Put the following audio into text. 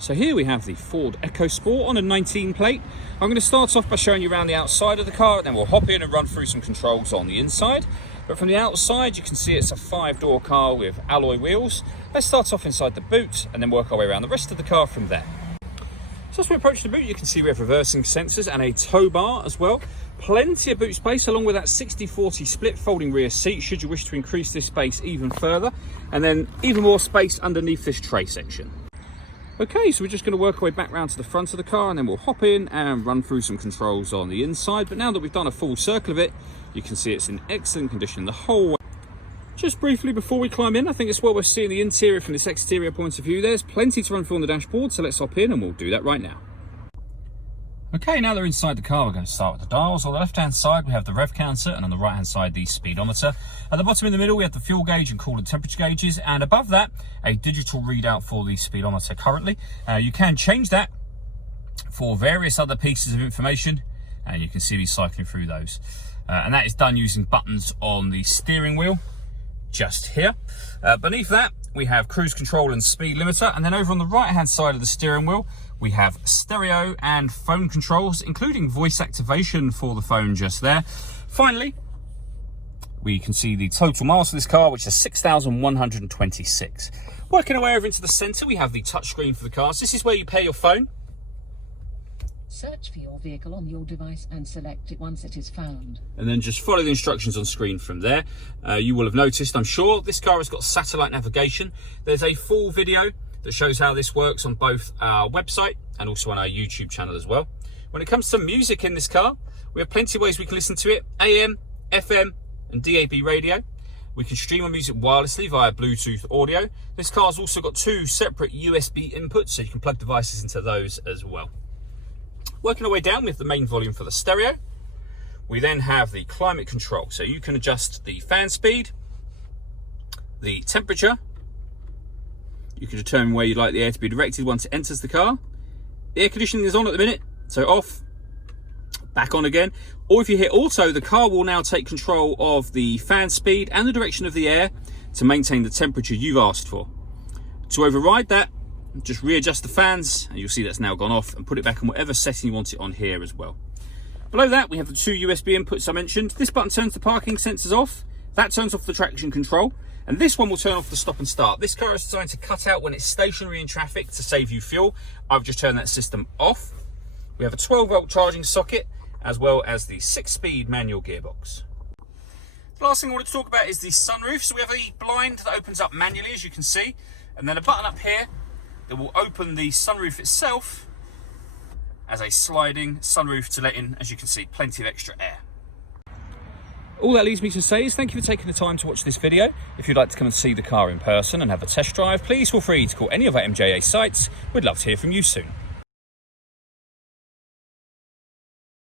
So here we have the Ford Ecosport on a 19 plate. I'm going to start off by showing you around the outside of the car, and then we'll hop in and run through some controls on the inside. But from the outside, you can see it's a 5-door car with alloy wheels. Let's start off inside the boot and then work our way around the rest of the car from there. So as we approach the boot, you can see we have reversing sensors and a tow bar as well. Plenty of boot space, along with that 60-40 split folding rear seat, should you wish to increase this space even further. And then even more space underneath this tray section. Okay, so we're just going to work our way back round to the front of the car, and then we'll hop in and run through some controls on the inside. But now that we've done a full circle of it, you can see it's in excellent condition the whole way. Just briefly before we climb in, I think it's well worth seeing the interior from this exterior point of view. There's plenty to run through on the dashboard, so let's hop in and we'll do that right now. Okay, now that we're inside the car, we're going to start with the dials. On the left-hand side, we have the rev counter, and on the right-hand side, the speedometer. At the bottom in the middle, we have the fuel gauge and coolant temperature gauges, and above that, a digital readout for the speedometer currently. You can change that for various other pieces of information, and you can see me cycling through those. And that is done using buttons on the steering wheel, just here. Beneath that, we have cruise control and speed limiter, and then over on the right-hand side of the steering wheel, we have stereo and phone controls, including voice activation for the phone just there. Finally, we can see the total miles for this car, which is 6,126. Working our way over into the centre, we have the touchscreen for the car. So this is where you pair your phone. Search for your vehicle on your device and select it once it is found. And then just follow the instructions on screen from there. You will have noticed, I'm sure, this car has got satellite navigation. There's a full video that shows how this works on both our website and also on our YouTube channel as well. When it comes to music in this car, we have plenty of ways we can listen to it. AM, FM and DAB radio. We can stream our music wirelessly via Bluetooth audio. This car's also got 2 separate USB inputs, so you can plug devices into those as well. Working our way down with the main volume for the stereo. We then have the climate control, so you can adjust the fan speed, the temperature. You can determine where you'd like the air to be directed once it enters the car. The air conditioning is on at the minute, so off, back on again. Or if you hit auto, the car will now take control of the fan speed and the direction of the air to maintain the temperature you've asked for. To override that, just readjust the fans, and you'll see that's now gone off, and put it back on whatever setting you want it on here as well. Below that, we have the 2 USB inputs I mentioned. This button turns the parking sensors off. That turns off the traction control. And this one will turn off the stop and start. This car is designed to cut out when it's stationary in traffic to save you fuel. I've just turned that system off. We have a 12-volt charging socket, as well as the 6-speed manual gearbox. The last thing I want to talk about is the sunroof. So we have a blind that opens up manually, as you can see, and then a button up here that will open the sunroof itself as a sliding sunroof to let in, as you can see, plenty of extra air. All that leaves me to say is thank you for taking the time to watch this video. If you'd like to come and see the car in person and have a test drive, please feel free to call any of our MJA sites. We'd love to hear from you soon.